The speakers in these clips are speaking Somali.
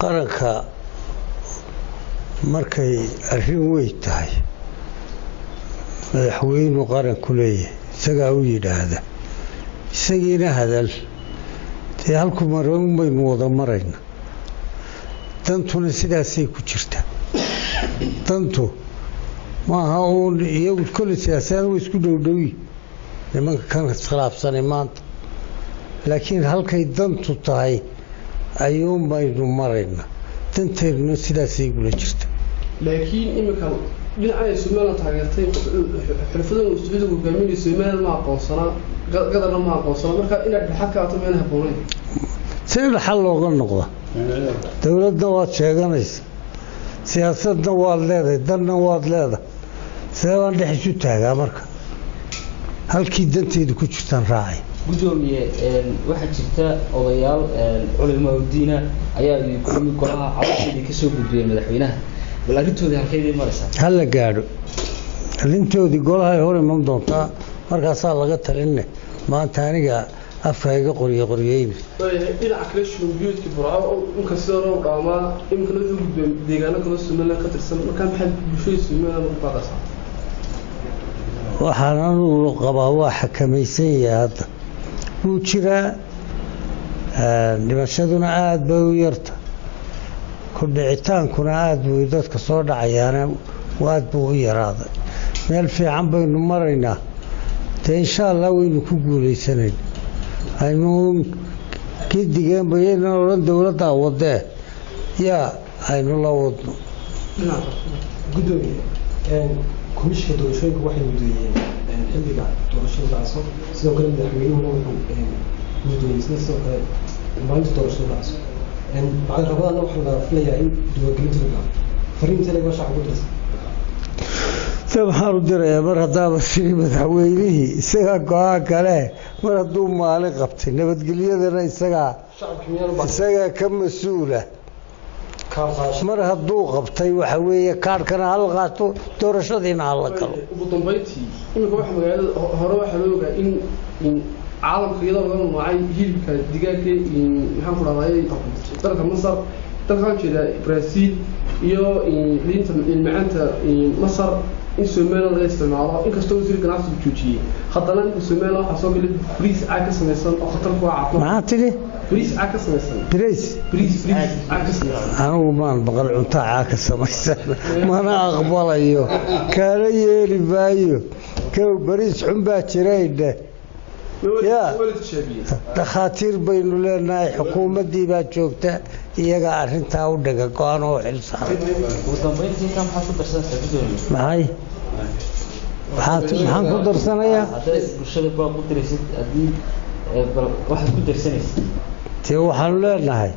qaranka markay arrin weyn tahay madaxweynu qaranku leeyahay isagaa u yidhaahda isagiina hadal dee halku maran baynu wada marayna dantuna sidaasay ku jirta dantu maaha uun iyagu kolle siyaasada way isku dhowdhowi nimanka kan iskhilaafsanay maanta laakiin halkay dantu tahay ayuun baynu marayna danteeduna sidaasay gula jirta laakiin imika dhinacay Soomaaliya taageertay xirfadan Sacuudiga hogaaminayay Soomaaliya ma aqoonsanaa qadarna ma aqoonsana marka inaad dhaxal ka ato meel habboonay si dhaxal looga noqdo dawladda waad sheeganaysaa siyaasadna waad leedahay danna waad leedahay sidee baan dhex isu taagaa marka halkii danteedu ku jirtaan raacay gudoomiye waxaa jirta odayaal culimo diina ayaa ku golaha cabashadii ka soo gudbiyay madaxweynaha bal arrintoodii halkeedii maraysaa hala gaadho arrintoodii golaha ay hor iman doontaa markaasaa laga talinne maanta aniga afkayga qoriyeyna dhinaca kale shuruubiyoodkii burco inka sidoo loo dhaamaa imika la gudbay deegaano kala Soomaaliya ka tirsan marka maxay bulshada Soomaaliya ugu baaqaysaa waxaan anu qabaa waa xakamaysan yahay hadda wuu jiraa dhimashaduna aad bay u yarta ku dhicitaankuna aad buu dadka soo dhacayaana aad buu u yaraaday meel fiican baynu maraynaa dee insha allah waynu ku guulaysanayn aynu gidigeen bayaynan odhan dowladdaa wadee yaa aynu la wadno gudoomiye komishinka doorashooyinka waxay mudeeyeen xilliga doorashada dhacso sidoo kale madaxweynuhuna wuxuu mudeeyeysna sidoo kale maalinta doorashada dhacso bacda rabadaana waxaa laga filayaa in diiwaangelinta la gaaro fariinta laga shacab ku dirsan se waxaan u dirayaa mar haddaaba siri madaxweynihii isagaa go-aan kale mar hadduu maalin qabtay nabadgelyadana isagaa ka mas-uula mar hadduu qabtay waxa weeye kaadhkana hala qaato doorashadiina hala galo ugu dambeyntii imika waxa magaalada hore waxaa loo ogaa in caalamka iyadoo laga mamnuucay hilibka digaaga maxaan ku dhahday dalka Masar dalka jeeda Brazil iyo liinta macanta Masar in Soomaaliya laga isticmaalo inkastoo wasiir ganacsiga joojiyay haddana in Soomaaliya waxa soo galay bariis caag ka samaysan oo khatar ku ah maxaa tiri bariis caag ka samaysan bariis caag ka samaysan anigu maan baqal cunto caag ka samaysan mana aqbalayo kaala yeeli maayo kow bariis xun baa jirayde يا دخاتير بين لنا حكومة دي بتشوفته يجا أرنتها ودقة قانون حلصار. وطنبيتي كم حاسب درسنا سجدوني. معي. حاسب درسنا يا. هذا الشغل بقى قلت لي ست أدي واحد قلت درسني. تيو حلنا هاي.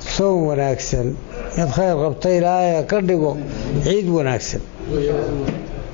سو وناكسن. يتخيل غبطي لا يا كردقو عيد وناكسن.